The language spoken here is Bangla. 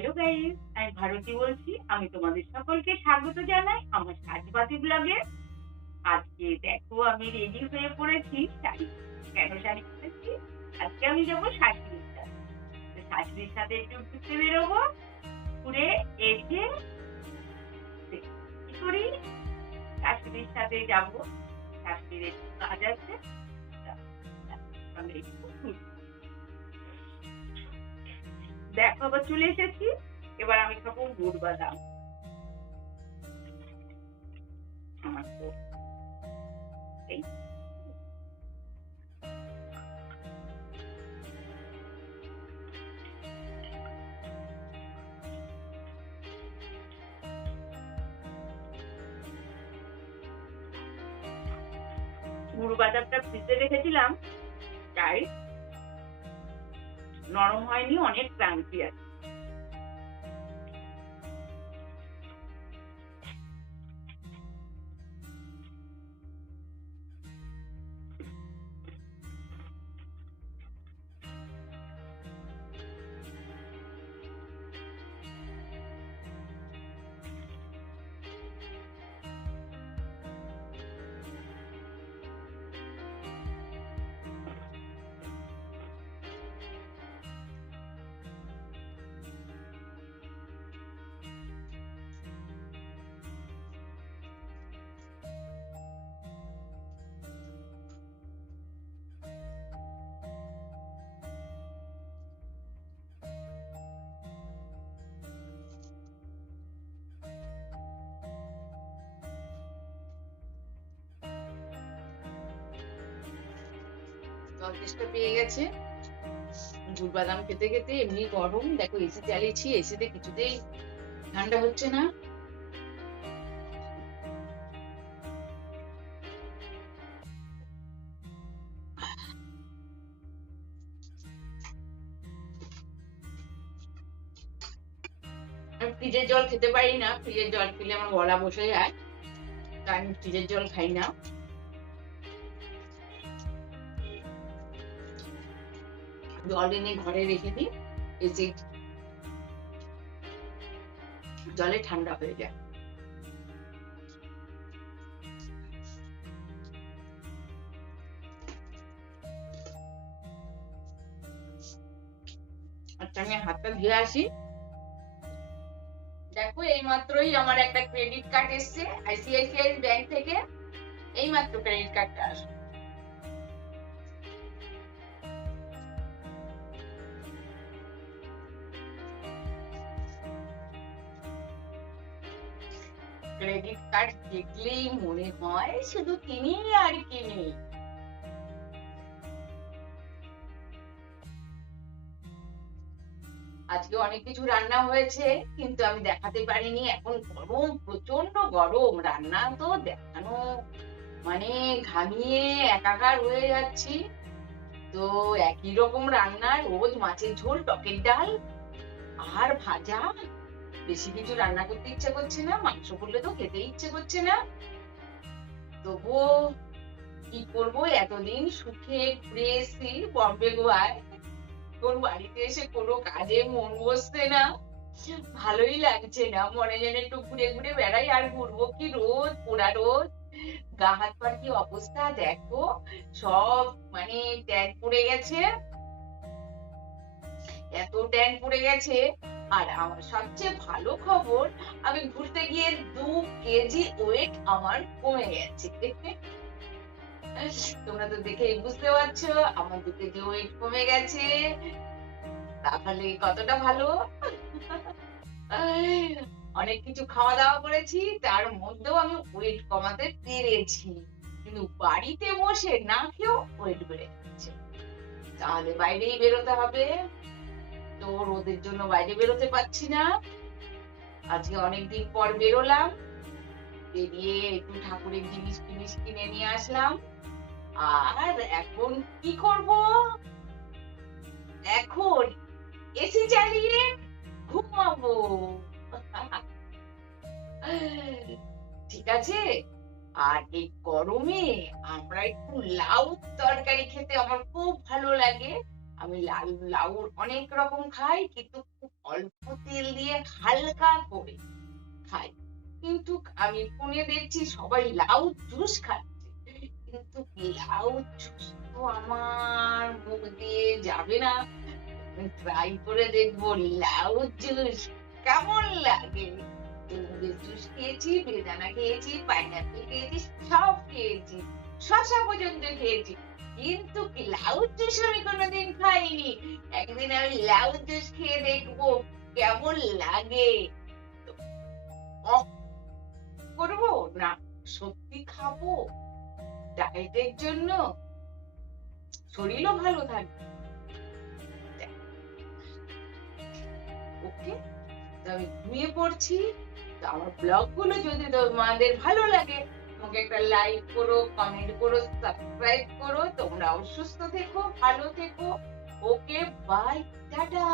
হ্যালো গাইস, আমি ভারতী বলছি। আমি তোমাদের সকলকে স্বাগত জানাই আমার সাজবাতি ব্লগে। আজকে দেখো আমি রেডি হয়ে পড়েছি শাড়ি। কেন শাড়ি পরেছি? আজকে আমি যাবো শাশুড়ির সাথে। তো শাশুড়ির সাথে একটু ঘুরতে বেরোবো। ঘুরে এসে কি করি, শাশুড়ির সাথে যাবো। শাশুড়ির একটু কাজ আছে। তা আমি একটু ঘুরবো। দেখো আবার চলে এসেছি। এবার আমি খাবো গুড় বাদাম। আমার তো এই গুড় বাদামটা ফ্রিজে রেখেছিলাম, তাই নরম হয়নি, অনেক ক্রাঞ্চি আছে। জল তেষ্টা পেয়ে গেছে। গুড় বাদাম খেতে খেতে এমনি গরম, দেখো এসি চালিয়েছি, এসিতে কিছুতেই ঠান্ডা হচ্ছে না। আমি ফ্রিজের জল খেতে পারি না, ফ্রিজের জল খেলে আমার গলা বসে যায়, তাই আমি ফ্রিজের জল খাই না। জল এনে ঘরে রেখে দিই, এসি জলে ঠান্ডা হয়ে যায়। আচ্ছা, আমি হাতটা ধুয়ে আসি। দেখো এই মাত্রই আমার একটা ক্রেডিট কার্ড এসছে আইসিআইসিআই ব্যাংক থেকে। এই মাত্র ক্রেডিট কার্ডটা আসবে। ক্রেডিট কার্ড দেখলেই মনে হয় শুধু কিনি আর কিনি। আজকে অনেক কিছু রান্না হয়েছে, কিন্তু আমি দেখাতে পারিনি, এখন গরম, প্রচন্ড গরম, রান্না তো দেখানো মানে ঘামিয়ে একাকার হয়ে যাচ্ছি। তো একই রকম রান্না, রোজ মাছের ঝোল, টকের ডাল আর ভাজা। বেশি কিছু রান্না করতে ইচ্ছে করছে না, মাংস করলে তো খেতে ইচ্ছে করছে না। তবুও কি করবো, এতদিন সুখে ঘুরে এসেছি বম্বে গোয়ায়, তোর বাড়িতে এসে কোনো কাজে মন বসছে না, ভালোই লাগছে না, মনে যেন একটু ঘুরে ঘুরে বেড়াই। আর ঘুরবো কি, রোদ পোড়া রোদ, গা হাত পার কি অবস্থা দেখো, সব মানে ট্যান পড়ে গেছে, এত ট্যান পড়ে গেছে। আর আমার সবচেয়ে ভালো খবর, আমি ঘুরতে গিয়ে 2 কেজি ওয়েট আমার কমে গেছে। তোমরা তো দেখেই বুঝতে পারছো আমার 2 কেজি ওয়েট কমে গেছে, তাহলে কতটা ভালো। অনেক কিছু খাওয়া দাওয়া করেছি, তার মধ্যেও আমি ওয়েট কমাতে পেরেছি, কিন্তু বাড়িতে বসে না খেয়েও ওয়েট বেড়ে যাচ্ছে। তাহলে বাইরেই বেরোতে হবে, তো রোদের জন্য বাইরে বেরোতে পারছি না। আজকে অনেকদিন পর বেরোলাম, বেরিয়ে একটু ঠাকুরের জিনিস টিনিস কিনে নিয়ে আসলাম। আর এখন কি করব, এখন এসি চালিয়ে ঘুমাবো। ঠিক আছে। আর এই গরমে আমরা একটু লাউ তরকারি খেতে আমার খুব ভালো লাগে। আমি লাউর অনেক রকম খাই, কিন্তু খুব অল্প তেল দিয়ে হালকা করে খাই। কিন্তু আমি ফোনে দেখছি সবাই লাউ জুস খাচ্ছে, কিন্তু লাউ জুস তো আমার মুখ দিয়ে যাবে না। ট্রাই করে দেখবো লাউ জুস কেমন লাগে। তরমুজের জুস খেয়েছি, বেদানা খেয়েছি, পাইনাপেল খেয়েছি, সব খেয়েছি, শসা পর্যন্ত খেয়েছি, কিন্তু কি লাউ জুস আমি কোনোদিন খাইনি। একদিন আমি লাউ জুস খেয়ে দেখবো কেমন লাগে। তো অফ করবো না সত্যি খাবো ডায়েটের জন্য, শরীরও ভালো থাকবে। ওকে, তো আমি ঘুমিয়ে পড়ছি। তো আমার ব্লগ গুলো যদি তোমাদের ভালো লাগে, আমাকে একটা লাইক করো, কমেন্ট করো, সাবস্ক্রাইব করো। তোমরাও সুস্থ থেকো, ভালো থেকো। ওকে, বাই, টাটা।